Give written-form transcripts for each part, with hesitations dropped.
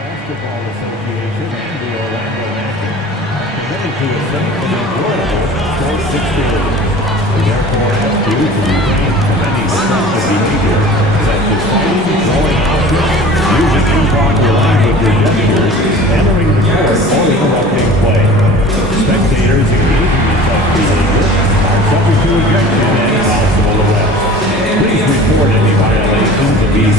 Basketball Association and the Orlando Magic are committed to a safe and enjoyable sports experience. We therefore ask you to refrain from any offensive behavior such as fighting, throwing objects, using improper language or gestures, entering the court, or interrupting play. Spectators engaging in such behavior are subject to ejection and possible arrest. Please report any violations of these.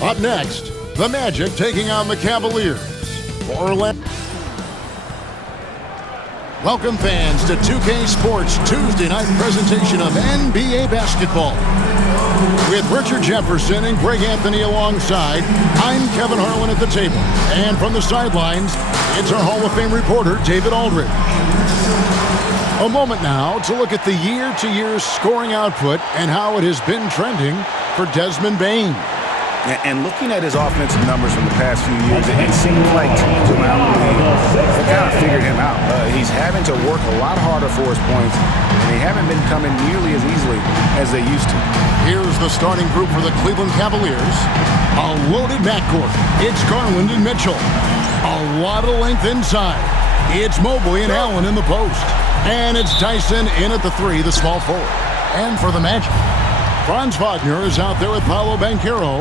Up next, the Magic taking on the Cavaliers. Orlando. Welcome fans to 2K Sports Tuesday night presentation of NBA basketball. With Richard Jefferson and Greg Anthony alongside, I'm Kevin Harlan at the table. And from the sidelines, it's our Hall of Fame reporter, David Aldridge. A moment now to look at the year-to-year scoring output and how it has been trending for Desmond Bane. And looking at his offensive numbers from the past few years, it seems like teams around the league have kind of figured him out. He's having to work a lot harder for his points, and they haven't been coming nearly as easily as they used to. Here's the starting group for the Cleveland Cavaliers. A loaded backcourt. It's Garland and Mitchell. A lot of length inside. It's Mobley and Allen in the post. And it's Tyson in at the three, the small forward. And for the Magic, Franz Wagner is out there with Paolo Banchero.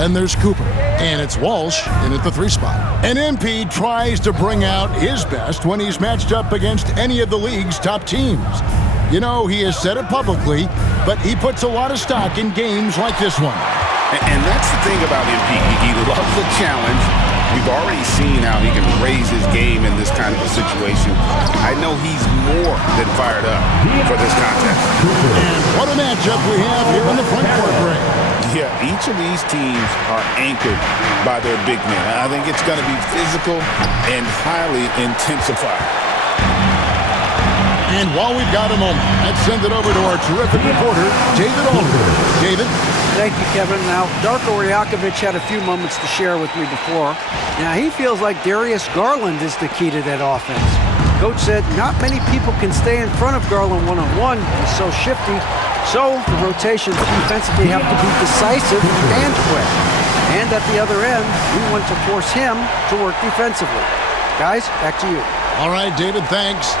Then there's Cooper, and it's Walsh in at the three spot. And Embiid tries to bring out his best when he's matched up against any of the league's top teams. You know, he has said it publicly, but he puts a lot of stock in games like this one. And that's the thing about Embiid. He loves the challenge. We've already seen how he can raise his game in this kind of a situation. I know he's more than fired up for this contest. And what a matchup we have here in the front court break. Yeah, each of these teams are anchored by their big men. I think it's going to be physical and highly intensified. And while we've got a moment, let's send it over to our terrific reporter, David Aldridge. David? Thank you, Kevin. Now, Darko Rajakovic had a few moments to share with me before. Now, he feels like Darius Garland is the key to that offense. Coach said not many people can stay in front of Garland one-on-one. He's so shifty. So the rotations defensively have to be decisive and quick. And at the other end, we want to force him to work defensively. Guys, back to you. All right, David, thanks.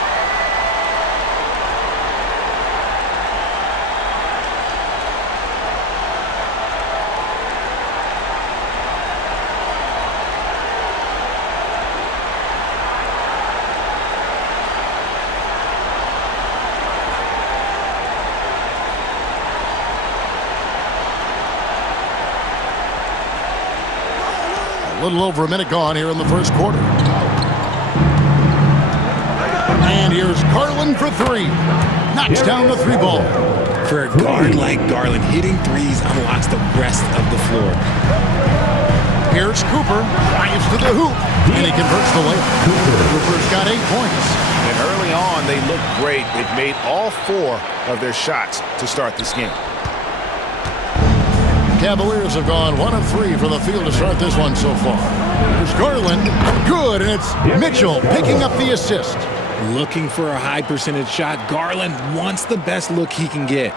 A little over a minute gone here in the first quarter. And here's Garland for three. Knocks down the three ball. For a guard like Garland, hitting threes unlocks the rest of the floor. Here's Cooper. Drives to the hoop. And he converts the layup. Cooper's got 8 points. And early on, they look great. They've made all 4 of their shots to start this game. Cavaliers have gone 1 of 3 for the field to start this one so far. There's Garland. Good, and it's Mitchell picking up the assist. Looking for a high percentage shot, Garland wants the best look he can get.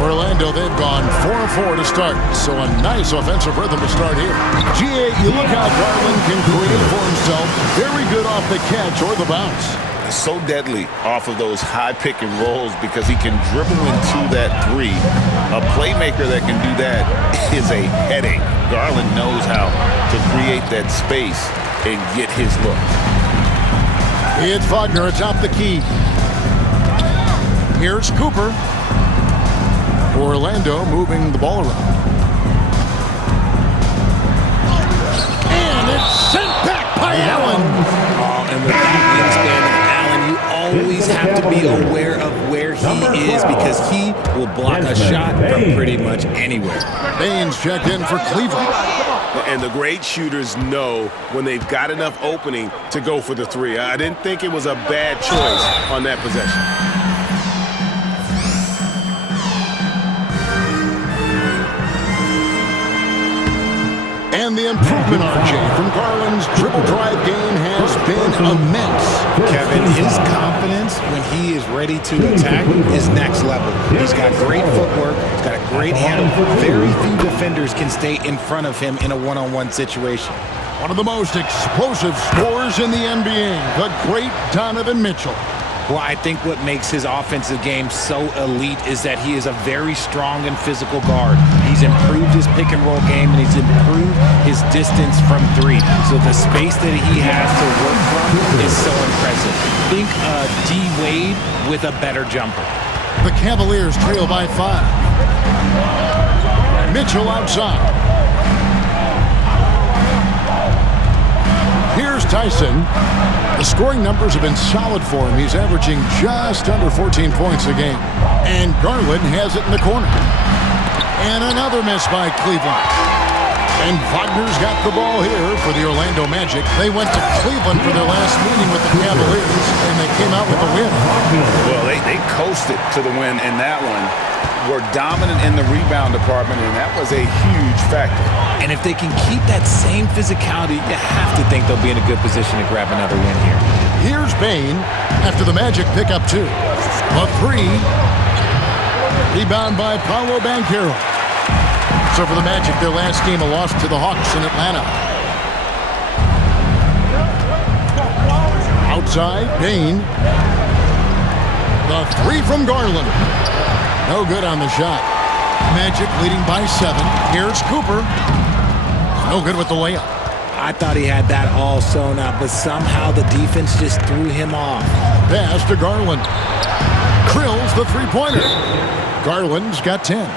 Orlando, they've gone 4 of 4 to start, so a nice offensive rhythm to start here. GA, you look how Garland can create for himself. Very good off the catch or the bounce. So deadly off of those high pick and rolls because he can dribble into that three. A playmaker that can do that is a headache. Garland knows how to create that space and get his look. It's Wagner atop the key. Here's Cooper. Orlando moving the ball around. And it's sent back by Allen. And with that wingspan of Allen, you always have to be aware of where he is because he will block a shot from pretty much anywhere. Baines checked in for Cleveland. And the great shooters know when they've got enough opening to go for the three. I didn't think it was a bad choice on that possession. And the improvement, RJ, from Garland's dribble drive game has been immense. Kevin, his confidence when he is ready to attack is next level. He's got great footwork, he's got a great handle. Very few defenders can stay in front of him in a one-on-one situation. One of the most explosive scorers in the NBA, the great Donovan Mitchell. Well, I think what makes his offensive game so elite is that he is a very strong and physical guard. He's improved his pick-and-roll game, and he's improved his distance from three. So the space that he has to work from is so impressive. Think D-Wade with a better jumper. The Cavaliers trail by 5. Mitchell outside. Here's Tyson. The scoring numbers have been solid for him. He's averaging just under 14 points a game. And Garland has it in the corner. And another miss by Cleveland. And Wagner's got the ball here for the Orlando Magic. They went to Cleveland for their last meeting with the Cavaliers, and they came out with a win. Well, they coasted to the win in that one. Were dominant in the rebound department, and that was a huge factor. And if they can keep that same physicality, you have to think they'll be in a good position to grab another win here. Here's Bane after the Magic pick up 2. A 3. Rebound by Paolo Banchero. So for the Magic, their last game, a loss to the Hawks in Atlanta. Outside, Bane. The 3 from Garland. No good on the shot. Magic leading by 7. Here's Cooper. No good with the layup. I thought he had that all sewn up, but somehow the defense just threw him off. Pass to Garland. Krill's the three-pointer. Garland's got 10.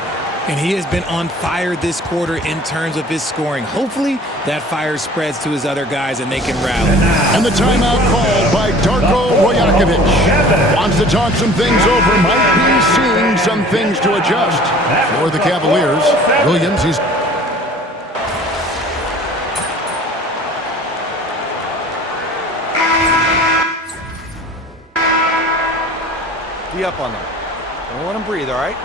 And he has been on fire this quarter in terms of his scoring. Hopefully, that fire spreads to his other guys and they can rally. And the timeout called by Darko Rajakovic. Wants to talk some things over. Might be seeing some things to adjust. For the Cavaliers, Williams, he's... Be up on them. Don't let them breathe, all right?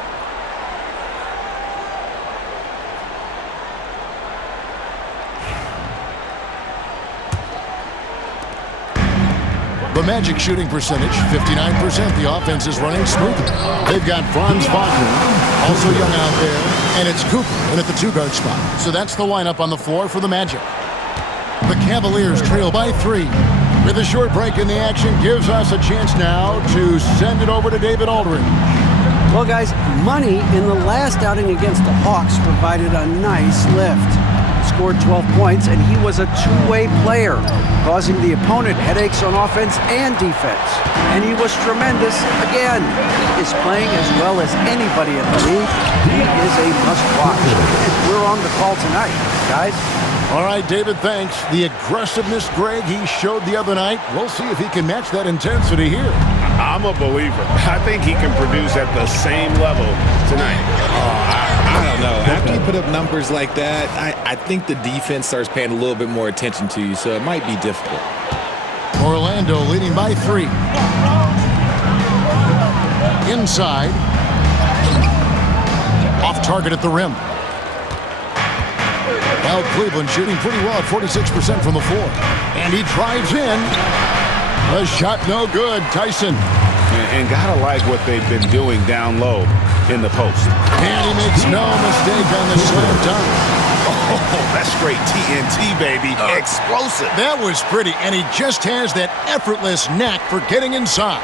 The Magic shooting percentage, 59%. The offense is running smoothly. They've got Franz Wagner, also young out there, and it's Cooper in at the 2-guard spot. So that's the lineup on the floor for the Magic. The Cavaliers trail by 3. With a short break in the action, gives us a chance now to send it over to David Aldridge. Well, guys, money in the last outing against the Hawks provided a nice lift. He scored 12 points, and he was a two-way player, causing the opponent headaches on offense and defense. And he was tremendous again. He is playing as well as anybody in the league. He is a must-watch. We're on the call tonight, guys. All right, David, thanks. The aggressiveness, Greg, he showed the other night. We'll see if he can match that intensity here. I'm a believer. I think he can produce at the same level tonight. I don't know. After you put up numbers like that, I think the defense starts paying a little bit more attention to you, so it might be difficult. Orlando leading by 3. Inside. Off target at the rim. Now Cleveland shooting pretty well at 46% from the floor. And he drives in. The shot no good. Tyson. And gotta like what they've been doing down low in the post. And he makes no mistake on the slam dunk. Oh, that's straight TNT, baby. Explosive. That was pretty, and he just has that effortless knack for getting inside.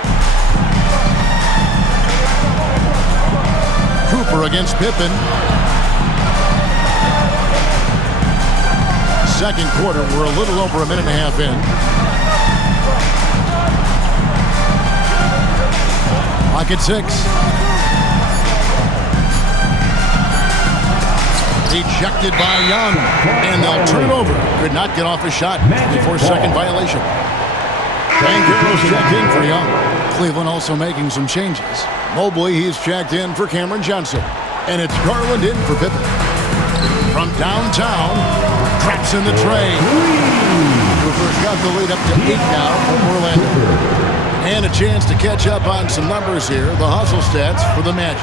Cooper against Pippen. Second quarter, we're a little over a minute and a half in. Clock at 6. Ejected by Young, and they'll turn it over. Could not get off a shot before second violation. Banchero's checked in for Young. Cleveland also making some changes. Mobley, he's checked in for Cameron Johnson. And it's Garland in for Pippen. From downtown, traps in the tray. Cooper's got the lead up to 8 now from Orlando. And a chance to catch up on some numbers here. The hustle stats for the Magic.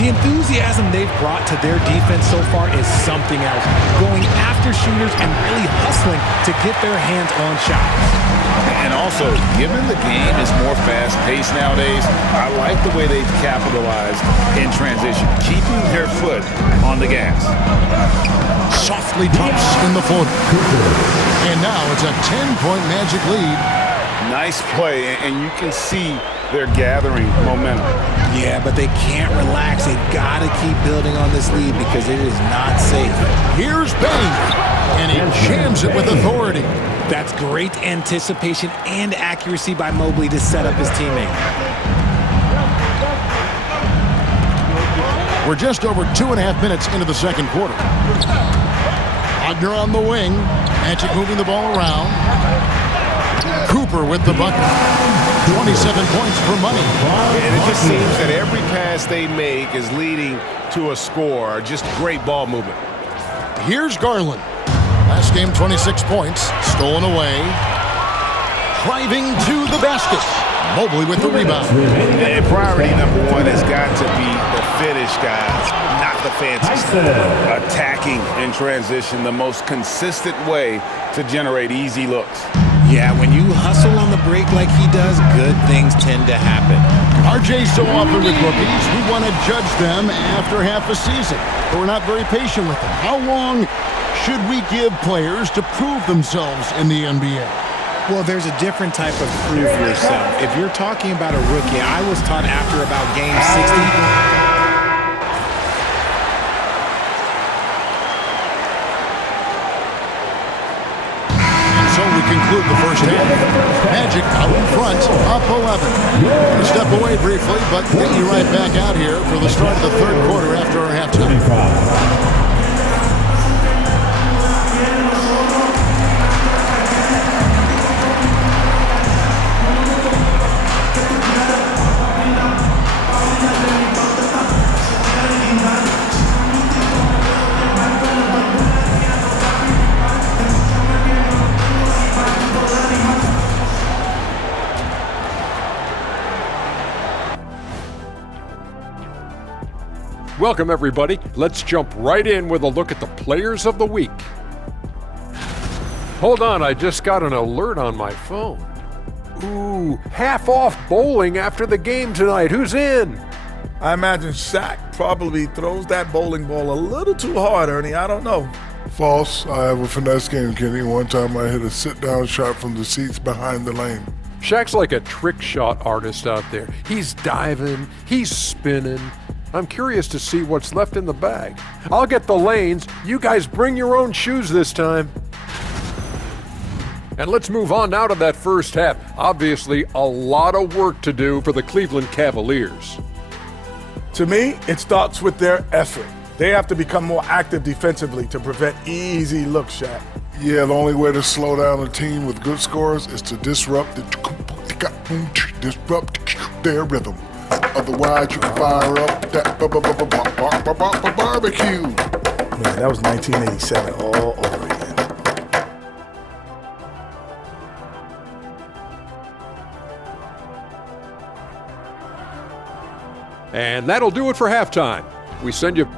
The enthusiasm they've brought to their defense so far is something else. Going after shooters and really hustling to get their hands on shots. And also, given the game is more fast-paced nowadays, I like the way they've capitalized in transition, keeping their foot on the gas. Softly drops in the floater. And now it's a 10-point Magic lead. Nice play, and you can see they're gathering momentum. Yeah, but they can't relax. They've got to keep building on this lead because it is not safe. Here's Bane, and he jams it with authority. That's great anticipation and accuracy by Mobley to set up his teammate. We're just over 2.5 minutes into the second quarter. Wagner on the wing. Magic moving the ball around. Cooper with the bucket. 27 points for money. And it just seems that every pass they make is leading to a score. Just great ball movement. Here's Garland. Last game, 26 points. Stolen away. Driving to the basket. Mobley with the rebound. And priority number one has got to be the finish, guys, not the fancy stuff. Attacking in transition, the most consistent way to generate easy looks. Yeah, when you hustle on the break like he does, good things tend to happen. RJ's so often with rookies, we want to judge them after half a season, but we're not very patient with them. How long should we give players to prove themselves in the NBA? Well, there's a different type of prove yourself. If you're talking about a rookie, I was taught after about game 60. We conclude the first half. Magic out in front, up 11. We'll step away briefly, but get you right back out here for the start of the third quarter after our halftime. Welcome, everybody. Let's jump right in with a look at the players of the week. Hold on, I just got an alert on my phone. Ooh, half off bowling after the game tonight. Who's in? I imagine Shaq probably throws that bowling ball a little too hard, Ernie. I don't know. False. I have a finesse game, Kenny. One time I hit a sit-down shot from the seats behind the lane. Shaq's like a trick shot artist out there. He's diving, he's spinning. I'm curious to see what's left in the bag. I'll get the lanes. You guys bring your own shoes this time. And let's move on now to that first half. Obviously, a lot of work to do for the Cleveland Cavaliers. To me, it starts with their effort. They have to become more active defensively to prevent easy looks, Shaq. Yeah, the only way to slow down a team with good scores is to disrupt their rhythm. Otherwise, you can fire up that barbecue. Man, that was 1987 all over again. And that'll do it for halftime. We send you...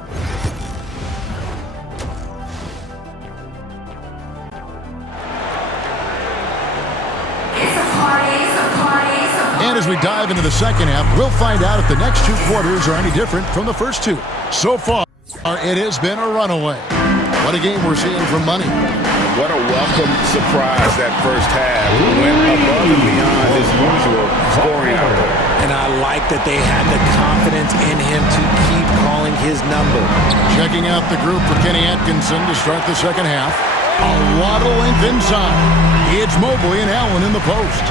And as we dive into the second half, we'll find out if the next two quarters are any different from the first two. So far, it has been a runaway. What a game we're seeing from Money. What a welcome surprise that first half. Went above and beyond his usual scoring output. And I like that they had the confidence in him to keep calling his number. Checking out the group for Kenny Atkinson to start the second half. A lot of length inside. It's Mobley and Allen in the post.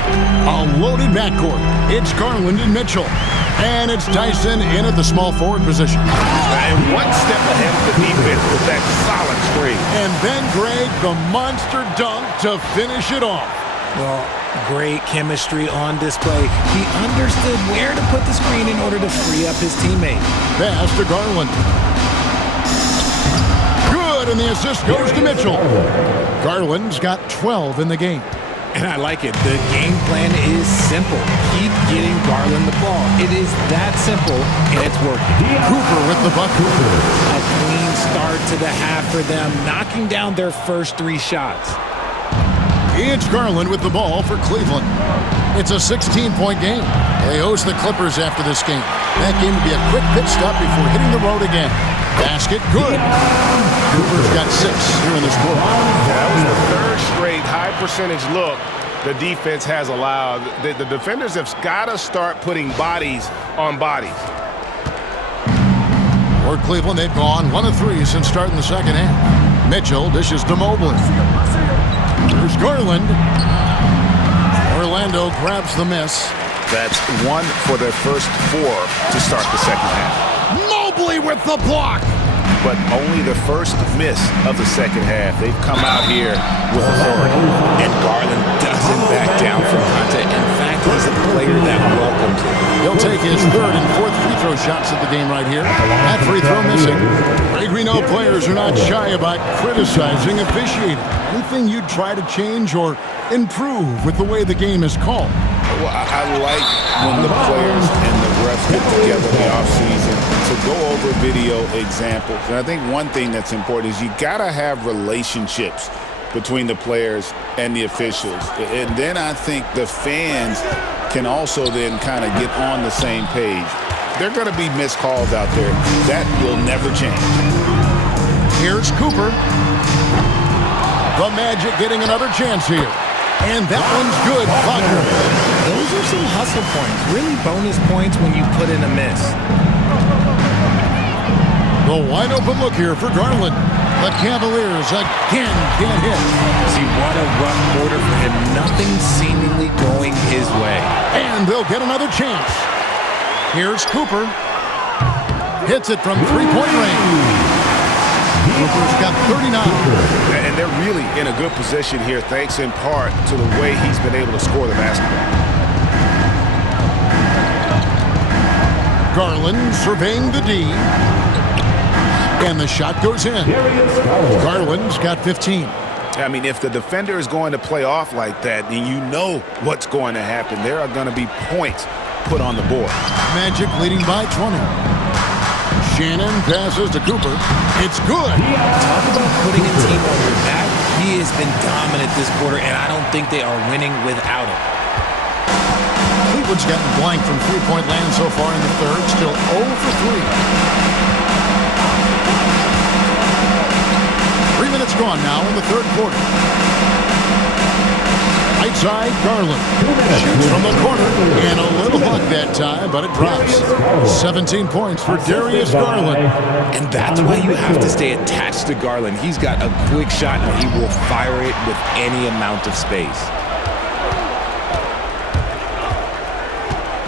A loaded backcourt. It's Garland and Mitchell. And it's Tyson in at the small forward position. And one step ahead of the defense with that solid screen. And then Greg, the monster dunk to finish it off. Well, great chemistry on display. He understood where to put the screen in order to free up his teammate. Pass to Garland. Good, and the assist goes to Mitchell. Garland's got 12 in the game. And I like it. The game plan is simple. Keep getting Garland the ball. It is that simple, and it's working. Cooper with the bucket. A clean start to the half for them, knocking down their first three shots. It's Garland with the ball for Cleveland. It's a 16-point game. They host the Clippers after this game. That game will be a quick pit stop before hitting the road again. Basket, good. Cooper's got 6 here in this quarter. That was the third straight high percentage look the defense has allowed. The defenders have got to start putting bodies on bodies. For Cleveland, they've gone 1 of 3 since starting the second half. Mitchell dishes to Mobley. Here's Garland. Orlando grabs the miss. That's 1 for their first 4 to start the second half. Mobley with the block. But only the first miss of the second half. They've come out here with authority. And Garland doesn't back down from contact. In fact, he's a player that welcomes it. He'll take his 3rd and 4th free throw shots of the game right here. That free throw missing. Greg, we know players are not shy about criticizing officiating. Anything you'd try to change or improve with the way the game is called? Well, I like when the players and the refs get together in the offseason to go over video examples. And I think one thing that's important is you got to have relationships between the players and the officials. And then I think the fans can also then kind of get on the same page. There are going to be missed calls out there. That will never change. Here's Cooper. The Magic getting another chance here. And that one's good. Wagner. Those are some hustle points. Really bonus points when you put in a miss. The wide open look here for Garland. The Cavaliers again can't hit. See, what a rough quarter for him. Nothing seemingly going his way. And they'll get another chance. Here's Cooper. Hits it from three-point range. Cooper's got 39. And they're really in a good position here, thanks in part to the way he's been able to score the basketball. Garland surveying the D. And the shot goes in. Garland's got 15. I mean, if the defender is going to play off like that, then you know what's going to happen. There are going to be points put on the board. Magic leading by 20. Shannon passes to Cooper. It's good. Talk about putting a team on your back. He has been dominant this quarter, and I don't think they are winning without him. Cleveland's gotten blank from three-point land so far in the third. Still 0 for 3. 3 minutes gone now in the third quarter. Right side, Garland. Shoots from the corner. And a little hook that time, but it drops. 17 points for Darius Garland. And that's why you have to stay attached to Garland. He's got a quick shot, and he will fire it with any amount of space.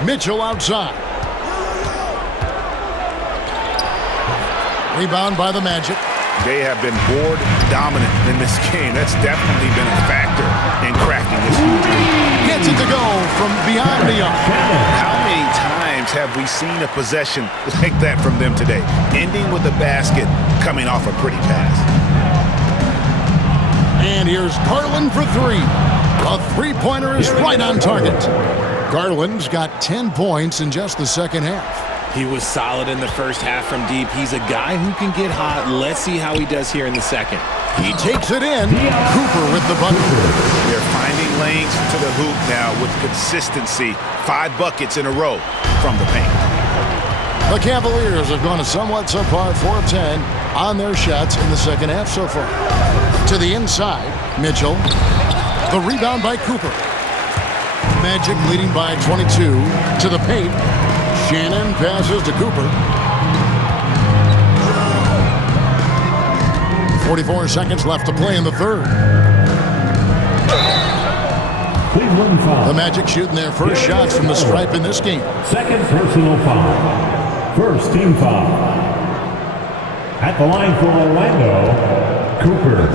Mitchell outside. Rebound by the Magic. They have been board dominant in this game. That's definitely been a factor in cracking this huge lead. Gets it to go from beyond the arc. How many times have we seen a possession like that from them today? Ending with a basket, coming off a pretty pass. And here's Garland for 3. A three-pointer is right on target. Garland's got 10 points in just the second half. He was solid in the first half from deep. He's a guy who can get hot. Let's see how he does here in the second. He takes it in. Cooper with the bucket. They're finding lanes to the hoop now with consistency. 5 buckets in a row from the paint. The Cavaliers have gone a somewhat subpar 4 of 10 on their shots in the second half so far. To the inside, Mitchell. The rebound by Cooper. Magic leading by 22. To the paint. Shannon passes to Cooper. 44 seconds left to play in the third. Cleveland foul. The Magic shooting their first shots from the stripe in this game. Second personal foul. First team foul. At the line for Orlando, Cooper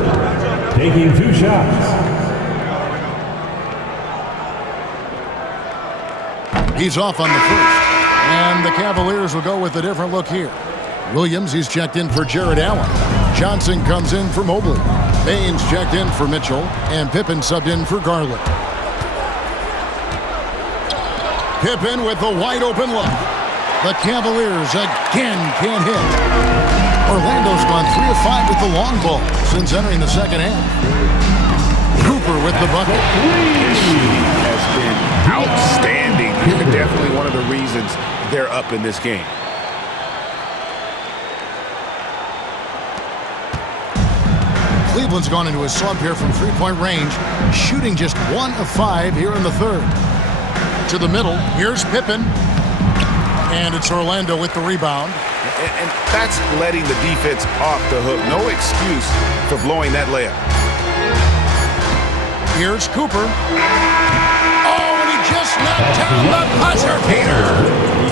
taking 2 shots. He's off on the first. And the Cavaliers will go with a different look here. Williams, he's checked in for Jared Allen. Johnson comes in for Mobley. Baines checked in for Mitchell. And Pippen subbed in for Garland. Pippen with the wide open look. The Cavaliers again can't hit. Orlando's gone 3 of 5 with the long ball since entering the second half. Cooper with the bucket. His shooting has been outstanding. Definitely one of the reasons they're up in this game. Cleveland's gone into a slump here from three-point range, shooting just 1 of 5 here in the third. To the middle, here's Pippen. And it's Orlando with the rebound. And that's letting the defense off the hook. No excuse for blowing that layup. Here's Cooper. Oh, and he just knocked down the buzzer beater.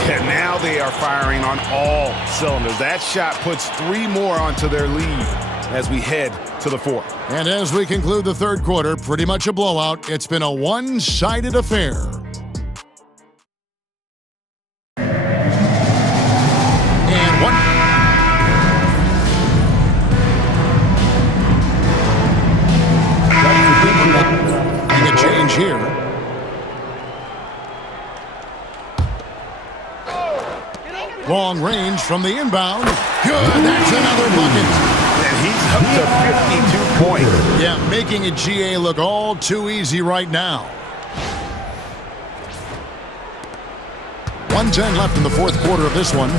Yeah, now they are firing on all cylinders. That shot puts 3 more onto their lead as we head to the fourth. And as we conclude the third quarter, pretty much a blowout. It's been a one-sided affair. And one. Making a change here. Long range from the inbound. Good, that's another bucket. And he's up to 52 points. Yeah, making a GA look all too easy right now. 1:10 left in the fourth quarter of this one.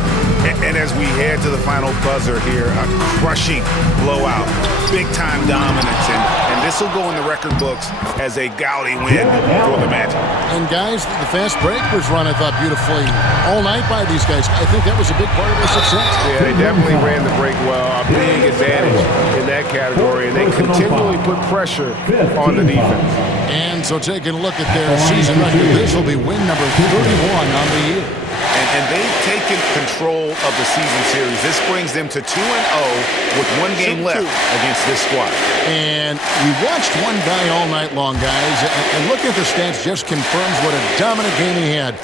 And as we head to the final buzzer here, a crushing blowout, big-time dominance, and this will go in the record books as a gaudy win for the Magic. And guys, the fast break was run, I thought, beautifully all night by these guys. I think that was a big part of their success. Yeah, they definitely ran the break well, a big advantage in that category, and they continually put pressure on the defense. And so taking a look at their season record, this will be win number 31 on the year. And they've taken control of the season series. This brings them to 2-0 with 1 game left against this squad. And we watched one guy all night long, guys, and looking at the stats just confirms what a dominant game he had.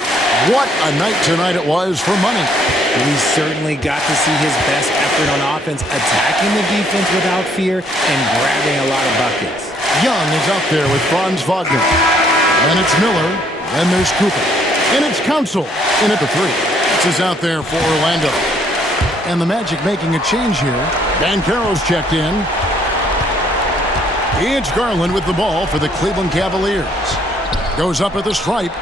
What a night tonight it was for Money. We certainly got to see his best effort on offense, attacking the defense without fear and grabbing a lot of buckets. Young is out there with Franz Wagner. And it's Miller. And there's Cooper. And it's Council in at the 3. This is out there for Orlando. And the Magic making a change here. Banchero's checked in. It's Garland with the ball for the Cleveland Cavaliers. Goes up at the stripe.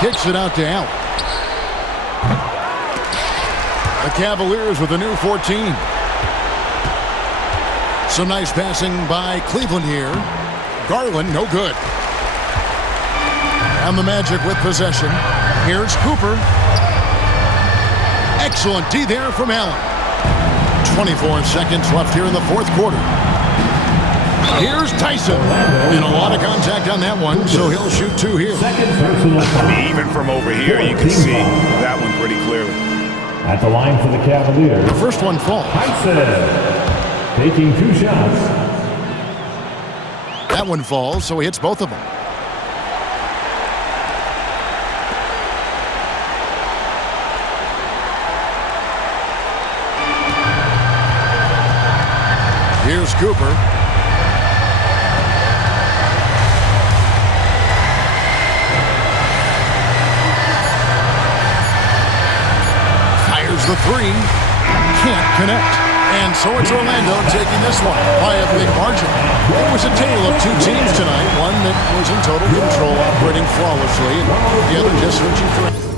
Kicks it out to Allen. The Cavaliers with a new 14. Some nice passing by Cleveland here. Garland, no good. And the Magic with possession. Here's Cooper. Excellent D there from Allen. 24 seconds left here in the fourth quarter. Here's Tyson. And a lot of contact on that one, so he'll shoot 2 here. Even from over here, you can see that one pretty clearly. At the line for the Cavaliers. The first one falls. Tyson taking 2 shots. That one falls, so he hits both of them. Here's Cooper. Fires the 3. Can't connect. And so it's Orlando taking this one by a big margin. It was a tale of 2 teams tonight. One that was in total control, operating flawlessly, and the other just searching for